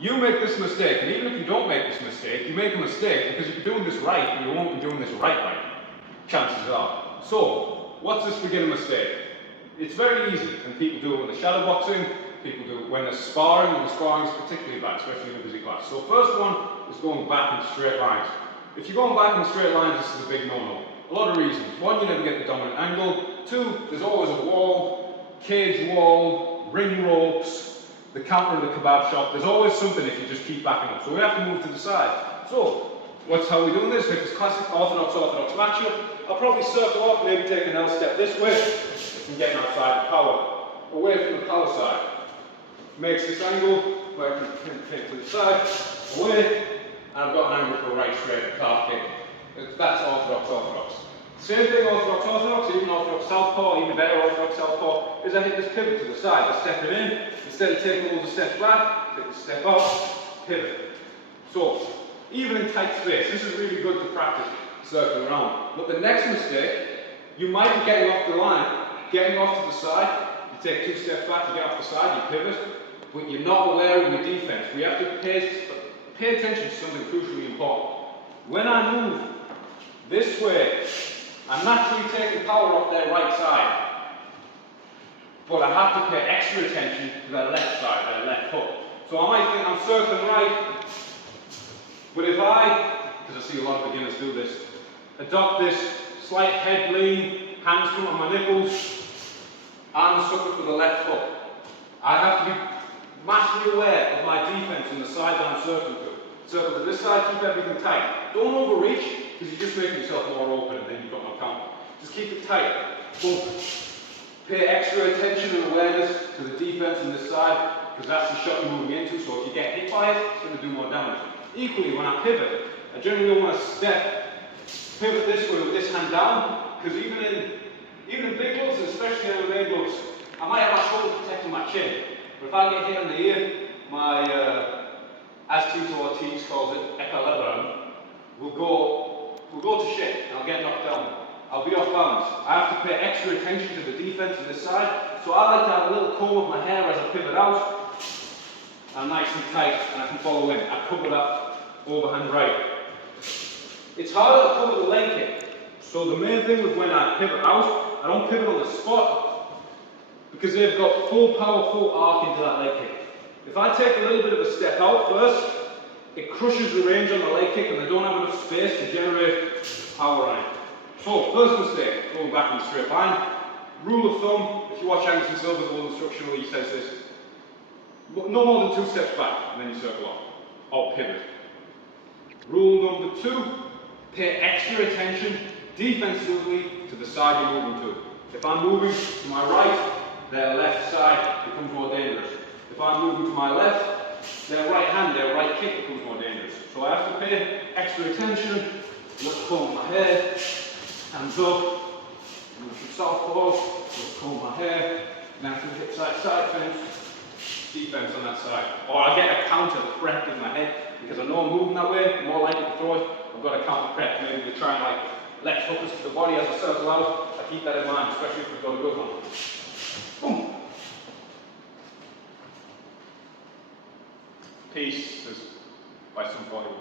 You make this mistake, and even if you don't make this mistake, you make a mistake because you're doing this right, and you won't be doing this right, chances are. So, what's this beginner mistake? It's very easy, and people do it when they're shadow boxing, people do it when they're sparring, and the sparring is particularly bad, especially in a busy class. So first one is going back in straight lines. If you're going back in straight lines, this is a big no-no. A lot of reasons. One, you never get the dominant angle. Two, there's always a wall, cage wall, ring ropes, the counter of the kebab shop. There's always something if you just keep backing up. So we have to move to the side. So, what's how we doing this? If it's classic orthodox matchup, I'll probably circle off, maybe take an L step this way, if I'm getting outside the power, away from the power side. Makes this angle where I can take to the side, away, and I've got an angle for a right straight calf kick. That's orthodox. Same thing orthodox, even orthodox southpaw, even better orthodox southpaw, is I hit this pivot to the side. I step it in, instead of taking loads of steps back, take a step up, pivot. So, even in tight space, this is really good to practice circling around. But the next mistake, you might be getting off the line, getting off to the side, you take 2 steps back, you get off the side, you pivot, but you're not aware of your defense. We have to pay attention to something crucially important. When I move this way, I'm naturally taking power off their right side, but I have to pay extra attention to their left side, their left hook. So I might think I'm circling right, but if because I see a lot of beginners do this, adopt this slight head lean, hands front on my nipples, I'm a sucker for the left hook. I have to be massively aware of my defense on the side that I'm circling to. Circle to this side, keep everything tight. Don't overreach, because you're just making yourself more open and then you've got no counter. Just keep it tight. But pay extra attention and awareness to the defense on this side, because that's the shot you're moving into, so if you get hit by it, it's going to do more damage. Equally, when I pivot, I generally don't want to pivot this way with this hand down, because even in big gloves, and especially in MMA gloves, I might have my shoulder protecting my chin. But if I get hit in the ear, my, as Tito Ortiz calls it, equilibrum, will go to shit, and I'll get knocked down. I'll be off balance. I have to pay extra attention to the defense on this side, so I like to have a little comb of my hair as I pivot out. I'm nice and tight, and I can follow in. I cover that overhand right. It's harder to cover the leg kick. So the main thing with when I pivot out, I don't pivot on the spot, because they've got full power, full arc into that leg kick. If I take a little bit of a step out first, it crushes the range on the leg kick and they don't have enough space to generate power on it. So, first mistake, going back in a straight line. Rule of thumb, if you watch Anderson Silva's old instructional, he says this: no more than 2 steps back, and then you circle off, or pivot. Rule number 2, pay extra attention defensively to the side you're moving to. If I'm moving to my right, their left side becomes more dangerous. If I'm moving to my left, their right hand, their right kick becomes more dangerous. So I have to pay extra attention, look, comb my hair, hands up, move from southpaw, look, comb my hair, then I can hit side fence, defense on that side. Or I get a counter prep in my head, because I know I'm moving that way, I'm more likely to throw it, I've got a counter prep, maybe to try and like left hookers to the body as I circle out. I keep that in mind, especially if we've got a good one. Boom. Peace, by some 41.